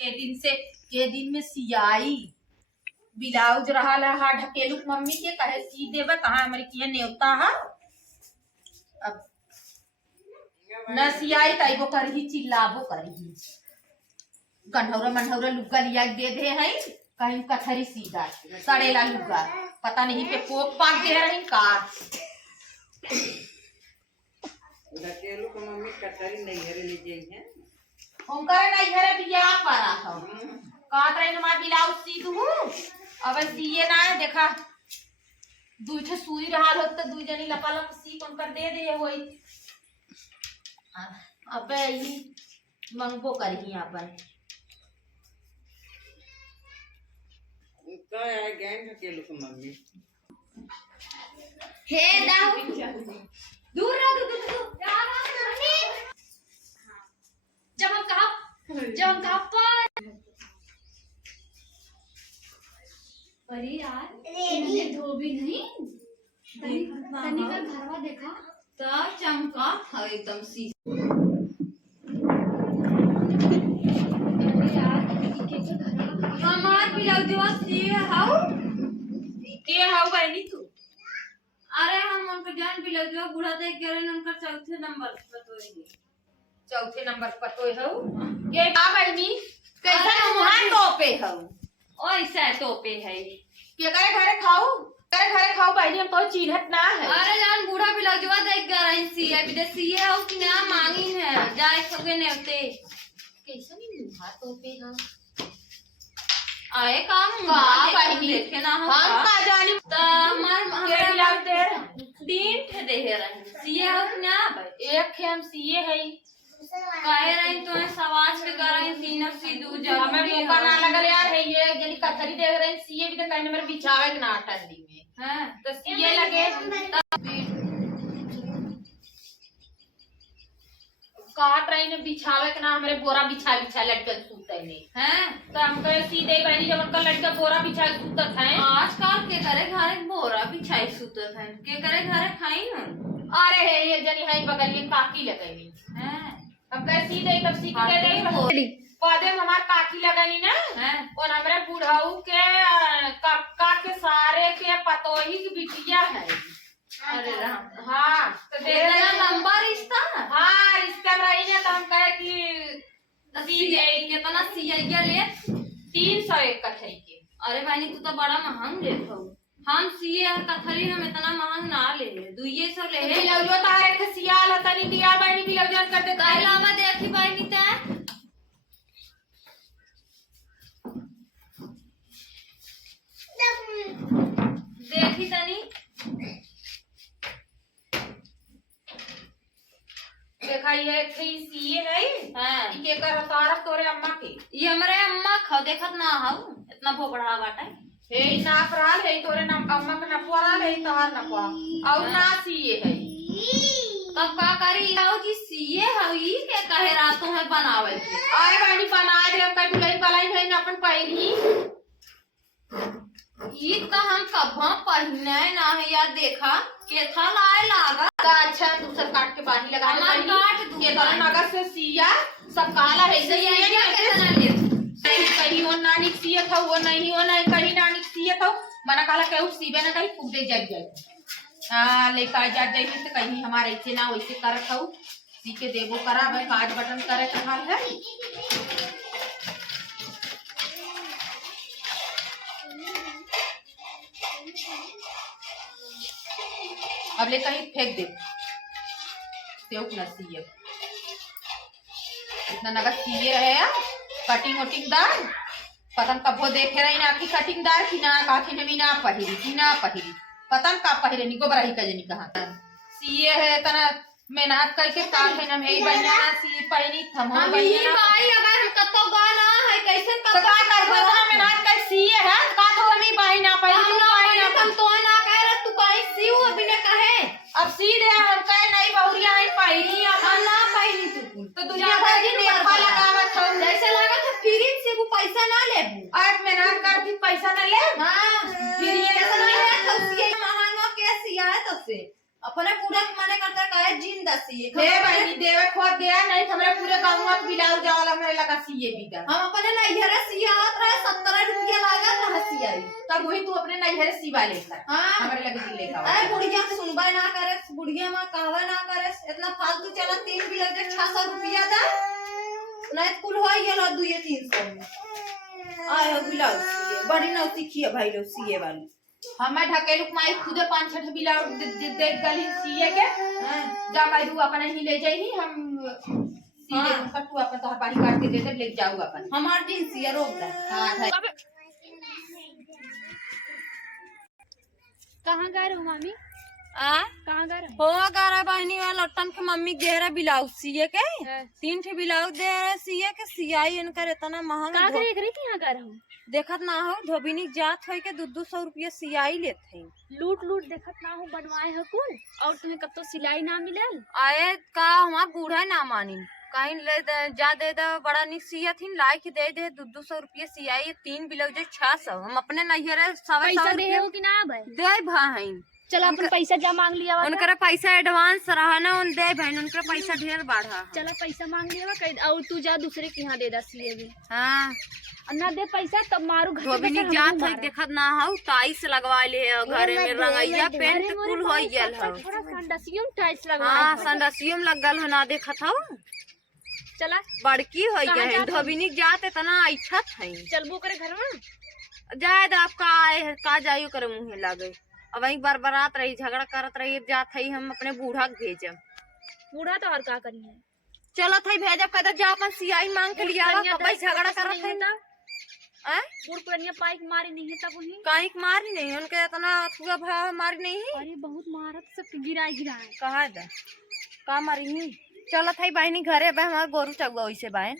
के दिन में सियाई ब्लाउज रहा हा ढकेलू मम्मी के कहे सी देवे कहा हमारी किया न्योता है अब न सियाई तैबो करही चिल्लाबो करही कन्हौरा मनहौरा लुग्गा लिया दे दे हैं कहीं कथरी सीधा सड़ेला लुग्गा पता नहीं पे पोक पाक दे रही का ढकेलू को मम्मी कथरी नहीं हरे ले जाई है ओंकर नहीं हरे बिया पारा था का तरे न मार ब्लाउज सी दू अब सीए ना है देखा दुठे सुई रहा हो तो दुई जनी लपालप सी कोन कर दे दे होई अबे ई मंगबो करही अपन का है गैंग ढकेलू को मम्मी हे दाऊ दूर रह दूर जब हम कहा पर अरे यार इन्होंने धो भी नहीं तनी का घरवा देखा तो चमका था एकदम सी अरे यार के घरवा हमार ब्लाउजवा सी हाउ के हाउ बहनी तू अरे हम उनका जान ब्लाउजवा बुढ़ा देख गए उनका चौथे नंबर चौथे नंबर पर तो हो ये का बहनी कैसा मुहां टोपे हो ऐसा टोपे है के घरे खाओ बहनी हम तो चिढ़त ना है अरे जान बूढ़ा ब्लाउजवा देख गए सीए विदेशी है और कि ना मांगी है जाए सके नेवते कैसा नहीं मुहां टोपे हो आए काम बहनी देखे ना हम का जानी तो हमारे ब्लाउज दे तीन ठे दे रहे सीए हो कि ना एक खे हम सीए है कहे रही तो सवाज के कर रही तीन सी दू जब हमें मौका ना लगल यार है ये जनी कथरी देख रहे सीए भी तो कहने मेरे बिछावे के ना ठंडी में हैं तो सीए लगे काट रही ने बिछावे के ना हमारे बोरा बिछा बिछा लटके सूते ने हैं तो हम कहे सीधे बहनी जब उनका लटका बोरा बिछा सूतत है आजकल के करे घरे बोरा बिछाई सुतत है के करे घरे खाई न अरे है ये जनी है बगल में काकी लगई हैं हम कहे सीधे तब सीख के नहीं पौधे में हमार काकी लगनी ना हैं और हमारे बुढ़ाऊ के कक्का के सारे के पतोही की बिटिया है अरे राम हाँ तो इतना लंबा रिश्ता हाँ रिश्ता रही है तो हम कहे कि कितना सिया ले 300 एक कथई के अरे बहनी तू तो बड़ा महंग ले हम सीए कथरी हम इतना महंग ना ले 200 ले ब्लाउजो तारे के सियाल तनी दिया बहनी ब्लाउज कर दे कालावा देखी बहनी ते देखी तनी देखा ये सीए है हां के कर तारा तोरे अम्मा के ये हमरे अम्मा खा देखत ना हऊ इतना भोपड़ा बाटे हे ना पराल है तोरे नाम अम्मा के ना पराल है तोहार ना पा और ना सीए है तब का करी आओ जी सीए हई के कहे रातों में बनावे आए बानी बना दे हम का दुल्हन पलाई है ना अपन पहिरी ई तो हम कभा पहने ना है यार देखा केथा लाए लागा का अच्छा दूसर काट के बानी लगा दे हमार काट दूसर के तोरे नगर से सिया सब काला है सही है कैसे ना ले कहीं वो नानी सीए था वो नहीं हो नहीं कहीं नानी सीए था मना काला कहू सीबे ना कहीं फूक दे जग जाए हां लेकर जा जाई तो कहीं हमारे इच्छे ना वैसे करत हूं सी के देबो करा भाई काज बटन करे के हाल है अब ले कहीं फेंक दे तेउक ना सीए इतना नगद सीए रहे यार कटिंग वटिंग दार पतन कबो देखे रही ना की कटिंग दार की ना काकी ने ना पहिरी की ना पहिरी पतन का पहिरे नी गोबराही का जनी कहा सीए है तना मेहनत करके काम है ना मेरी बनिया सी पहिनी थम हम ही भाई अगर हम कतो गाना है कैसे तो का करबो ना मेहनत कर सीए है का तो हमें पहिना पहिना हम तो ना कह रहा तू कहीं सीऊ अभी ने कहे अब सीधे हम कहे नहीं बहुरिया है पहिरी हम ना पहिनी तू तो दुनिया भर की देखा लगावत हम जैसे लगा था फ्री से वो पैसा ना ले आज मेहनत करती पैसा न ले हां फिर ये कैसा नहीं है तो ये महंगा कैसे आया तो से अपने पूरा मने करता कहे जिंदा सिए हे बहनी देवे खोद गया नहीं तो हमारे पूरे गाँव में ब्लाउज वाला मेरे लगा सिए बिदा। हम अपने नैहर सियात रहे 17 रुपया लागत रहा सियाई। तब वही तू अपने नैहर सिवा लेकर हाँ हमारे लगे दिल लेकर अरे बुढ़िया सुनबे ना करे, बुढ़िया माँ कहवे ना करे, इतना फालतू चला 3 ब्लाउज 600 रुपया दा नहीं कुल हो गेल 200-300 में आए हो ब्लाउज सिए बड़ी नौ सीखिए भाई लोग सिए वाली। हमें ढकेलू माई खुदे 5-6 ब्लाउज देख गली सिए के जा मैं तू अपने ही ले जाई हम सीए कटू अपन तो बाही काट के दे दे ले जाऊ अपन हमार दिन सिया रोक दे। हां कहाँ गए रहो मामी? आ कहाँ गए रहो? हो गारा बहनी वाला लट्टन के मम्मी दे रहे ब्लाउज सिए के 3 ठे ब्लाउज दे रहे सिए के सियाई इनकर इतना महंगा कहाँ देख रही थी? यहाँ गए रहो देखत ना हो धोबिनी जात हो के 200 रुपया सियाई लेते हैं। लूट लूट देखत ना हो बनवाए हो कुल और तुम्हें कब तो सिलाई ना मिलल। आए का हमार बूढ़ा ना मानी कहीं ले जा दे बड़ा निक सिया थी लाई के दे 200 रुपया सियाई 3 ब्लाउज 600 हम अपने नैहर पैसा दे हो कि ना भाई? दे भाई चलो अपन पैसा जा मांग लिया उनकर पैसा एडवांस रहा ना उन दे बहन उनका पैसा ढेर बढ़ा। चलो पैसा मांग लिया और तू जा दूसरे के यहाँ दे दा सिए भी हाँ ना दे पैसा तब मारू घर धोबिनी जात है देखत ना हो टाइल्स लगवा ले घरे में रंगैया पेंट कुल हो गेल हो थोड़ा संडसियम टाइल्स लगवा। हां संडसियम लगल हो ना देखत हो चला बड़की हो गई धोबिनी जात इतना अच्छा है चलबो करे घर में जाए तो आपका आए का जाइयो करे मुँहे लगे अब वही बरबरात रही झगड़ा करत रही जात है हम अपने बूढ़ा के भेजब। बूढ़ा तो और का करी है चलत है भेजब कहता जा अपन सियाई मांग के लिया भाई झगड़ा करत है ना बूढ़ पुरानिया पाइक मारी नहीं है तब उन्हें काहे मारी नहीं उनके इतना अथुआ भाव मारी नहीं है। अरे बहुत मारत सब गिराए कहा दा का मारी ही चलत है बहनी घरे बह हमार गोरू चगुआ वैसे बहन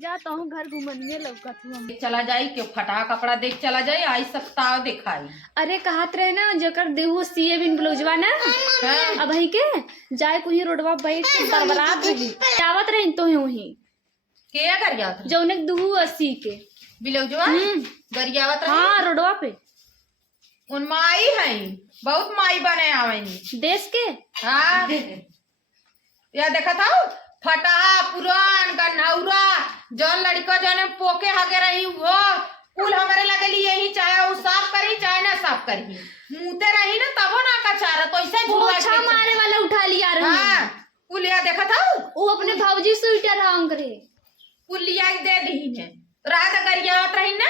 जाता हूँ घर घूमने लौकत हूँ चला जाई क्यों फटा कपड़ा देख चला जाई आई सप्ताह दिखाई। अरे कहत रहे ना जोकर देहु सिए बिन ब्लाउजवा ना अब ही के जाए कुही रोडवा बैठ के बरबरात रही आवत रही तो ही के गरियावत जौने दुहु 80 के ब्लाउजवा गरियावत रही। हाँ रोडवा पे उन माई है बहुत माई बने आवेनी देश के। हाँ या देखा था फटा पुरान गन्हौरा जौन लड़का जौन पोके हगे रही वो कुल हमारे लगेली यही चाहे वो साफ करी चाहे ना साफ करी मुँहते रही ना तबो ना कचारा तो ऐसे पोछा मारे वाला उठा लिया रही। हाँ कुल या देखा था वो अपने भाऊजी स्वेटर रंग करे कुल लिया दे दी है रात गरियावत रही ना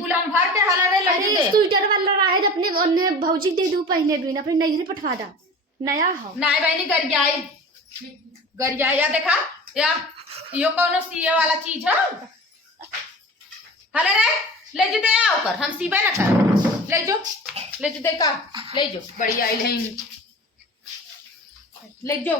कुल हम भर के हलरे लगी दे स्वेटर वाला राहे अपने अन्य भाऊजी दे दू पहले भी अपने नैहरे पठवा दा नया हो नाय बहनी गरियाई या देखा या यो कोनो सिए वाला चीज है हले रे ले जो दे आओ कर हम सीबे ना कर ले जो दे का ले जो बढ़िया आई है ले जो